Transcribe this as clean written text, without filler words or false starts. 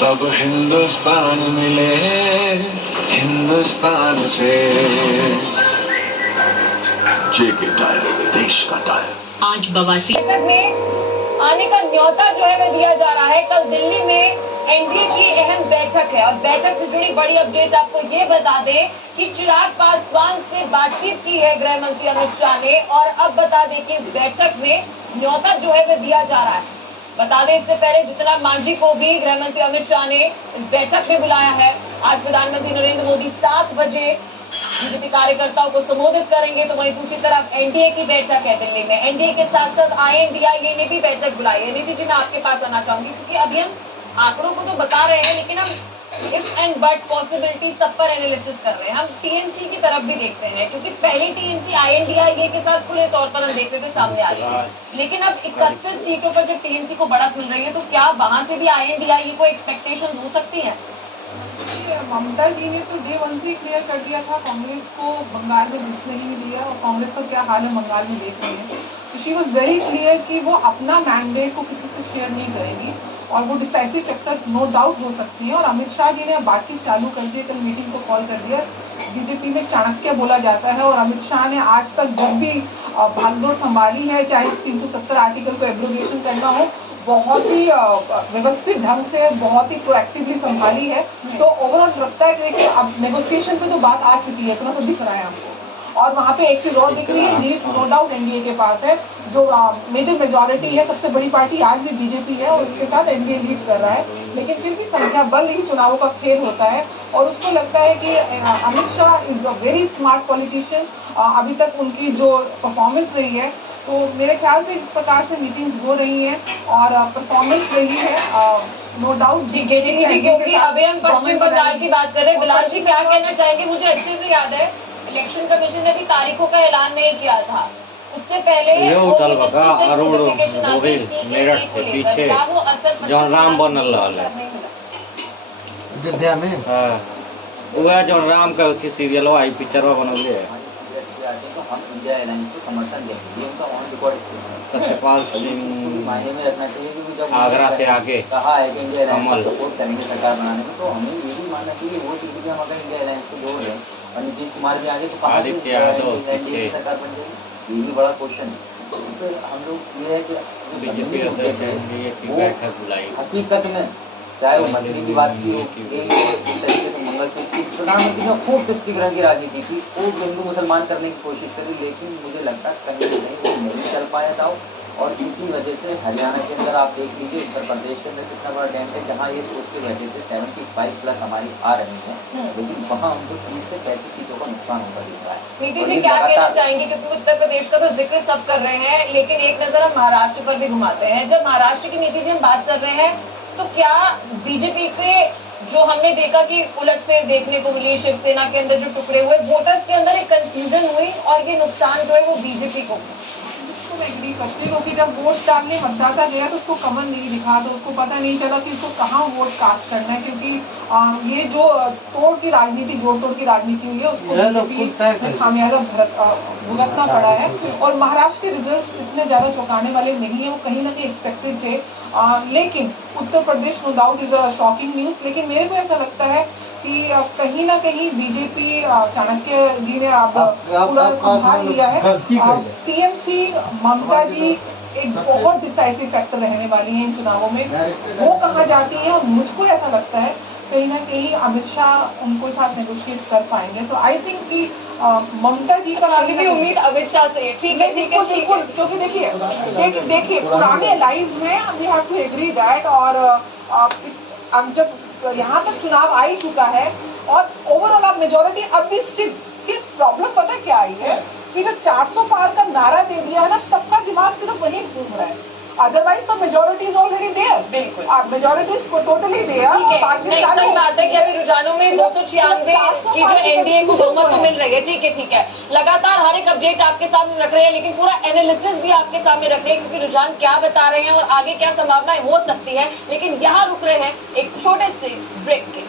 तब हिंदुस्तान मिले हिंदुस्तान से। जेके टायर, देश का टायर। आज बवासी में आने का न्योता जो है वह दिया जा रहा है। कल दिल्ली में एनडीए की अहम बैठक है और बैठक से जुड़ी बड़ी अपडेट आपको ये बता दें कि चिराग पासवान से बातचीत की है गृह मंत्री अमित शाह ने, और अब बता दें कि इस बैठक में न्योता जो है वह दिया जा रहा है। बता दें इससे पहले जितना मांझी को भी गृह मंत्री अमित शाह ने इस बैठक में बुलाया है। आज प्रधानमंत्री नरेंद्र मोदी 7 बजे बीजेपी कार्यकर्ताओं को संबोधित करेंगे, तो वहीं दूसरी तरफ एनडीए की बैठक है दिल्ली में। एनडीए के साथ साथ आईएनडीआईए ने भी बैठक बुलाई है। नीति जी, मैं आपके पास आना चाहूंगी क्योंकि अभी हम आंकड़ों को तो बता रहे हैं लेकिन हम इफ एंड बट पॉसिबिलिटी सब पर एनालिसिस कर रहे हैं। हम टीएमसी की तरफ भी देखते हैं क्योंकि पहली टीएमसी आईएनडीआईए के साथ खुले तौर पर हम देखते थे सामने आ रही है, लेकिन अब 31 सीटों पर जब टीएमसी को बढ़त मिल रही है तो क्या वहां से भी आईएनडीआईए को एक्सपेक्टेशन हो सकती है? ममता जी ने तो डे 1 से क्लियर कर दिया था कांग्रेस को बंगाल में घुसने ही नहीं दिया, और कांग्रेस का क्या हाल है बंगाल में देख रहे हैं। तो शी वॉज वेरी क्लियर कि वो अपना मैंडेट को किसी से शेयर नहीं करेंगी और वो डिसाइसिव फैक्टर नो डाउट हो सकती है। और अमित शाह जी ने बातचीत चालू कर दी, कल मीटिंग को कॉल कर दिया। बीजेपी में चाणक्य बोला जाता है और अमित शाह ने आज तक जब भी भागदौड़ संभाली है, चाहे 370 आर्टिकल को एब्रोगेशन करना हो, बहुत ही व्यवस्थित ढंग से बहुत ही प्रोएक्टिवली संभाली है। तो ओवरऑल लगता है कि अब नेगोशिएशन पे तो बात आ चुकी है, इतना तो दिख रहा है हमको। और वहाँ पे एक चीज और दिख रही है, लीड नो डाउट एनडीए के पास है, जो मेजर मेजोरिटी है, सबसे बड़ी पार्टी आज भी बीजेपी है और उसके साथ एनडीए लीड कर रहा है। लेकिन फिर भी संख्या बल ही चुनावों का खेल होता है और उसको लगता है कि Amit Shah is a very smart politician. अभी तक उनकी जो परफॉर्मेंस रही है, तो मेरे ख्याल से इस प्रकार से मीटिंग्स हो रही हैं और परफॉर्मेंस रही है नो डाउट। जी क्योंकि अभी हम पश्चिम बंगाल की बात कर रहे हैं। बिलास जी क्या कहना चाहेंगे? मुझे अच्छे से याद है इलेक्शन कमीशन ने भी तारीखों का ऐलान नहीं किया था, उससे पहले मेरठ से पीछे जौन राम बनल रहा अयोध्या में, वह जौन राम का उसी सीरियल आई पिक्चर बनल है। तो हम इंडिया अलायंस को समर्थन देंगे, ये उनका ऑन रिकॉर्ड सत्यपाल सिंह मायने में रखना चाहिए क्योंकि जब आगरा से आगे कहा है कि इंडिया अलायंस को सपोर्ट करेंगे सरकार बनाने में, तो हमें ये भी मानना चाहिए वो चीज़ भी हम अगर इंडिया अलायंस को जोड़ रहे हैं और नीतीश कुमार भी आगे, तो कहा एनडीए सरकार बन जाएगी, ये भी बड़ा क्वेश्चन है। इस पर हम लोग ये है कि हकीकत में चाहे वो मछली की बात की हो, इस तरीके से मंगलसूत्र की, प्रधानमंत्री ने खूब तुष्टिकरण की राजनीति की, खूब हिंदू मुसलमान करने की कोशिश करी, लेकिन मुझे लगता है कहीं ना कहीं वो नहीं चल पाया था। और इसी वजह से हरियाणा के अंदर आप देख लीजिए, उत्तर प्रदेश के अंदर कितना बड़ा डेंट है, जहाँ ये सोच के बैठे थे 75+ हमारी आ रही है, लेकिन वहाँ उनको 30 से 35 सीटों का नुकसान होता दिख रहा है। नीति जी क्या कहना चाहेंगे? क्योंकि उत्तर प्रदेश का तो जिक्र सब कर रहे हैं, लेकिन एक नजर हम महाराष्ट्र पर भी घुमाते हैं। जब महाराष्ट्र की नीति जी हम बात कर रहे हैं, तो क्या बीजेपी के जो हमने देखा कि उलटफेर देखने को मिली, शिवसेना के अंदर जो टुकड़े हुए, वोटर्स के अंदर एक कंफ्यूजन हुई और ये नुकसान जो है वो बीजेपी को? इसको मैं एग्री करती हूँ क्योंकि जब वोट डालने मतदाता गया तो उसको कमल नहीं दिखा, तो उसको पता नहीं चला कि उसको कहाँ वोट कास्ट करना है, क्योंकि ये जो तोड़ की राजनीति, जोड़ तोड़ की राजनीति हुई है, उसको खामियाजा भुगतना पड़ा है। और महाराष्ट्र के रिजल्ट इतने ज्यादा चौंकाने वाले नहीं है, वो कहीं ना कहीं एक्सपेक्टेड थे। लेकिन Uttar Pradesh no doubt is a shocking news. लेकिन मेरे को ऐसा लगता है कि कहीं ना कहीं बीजेपी, चाणक्य जी ने अब पूरा संभाल लिया है। टीएमसी, ममता जी एक बहुत डिसाइसिव फैक्टर रहने वाली है इन चुनावों में। वो कहाँ जाती है, मुझको ऐसा लगता है कहीं ना कहीं अमित शाह उनको साथ नेगोशिएट कर पाएंगे। सो आई थिंक कि ममता जी का भी उम्मीद अमित शाह से। ठीक है क्योंकि देखिए पुराने लाइव में we have to agree that. और अब जब यहाँ तक चुनाव आ ही चुका है और ओवरऑल आप मेजोरिटी अब भी स्टिल, प्रॉब्लम पता क्या आई है कि जो 400 पार का नारा दे दिया है ना, सबका दिमाग सिर्फ वही घूम रहा है। अदरवाइज तो मेजोरिटी इज ऑलरेडी देयर। बिल्कुल, मेजोरिटी इज टोटली देयर। सही बात है कि अभी रुझानों में 296 की जो एनडीए को बहुमत तो मिल रही है। ठीक है, लगातार हर एक अपडेट आपके सामने रख रहे हैं, लेकिन पूरा एनालिसिस भी आपके सामने रख रहे हैं क्योंकि रुझान क्या बता रहे हैं और आगे क्या संभावनाएं हो सकती है। लेकिन यहाँ रुक रहे हैं एक छोटे से ब्रेक के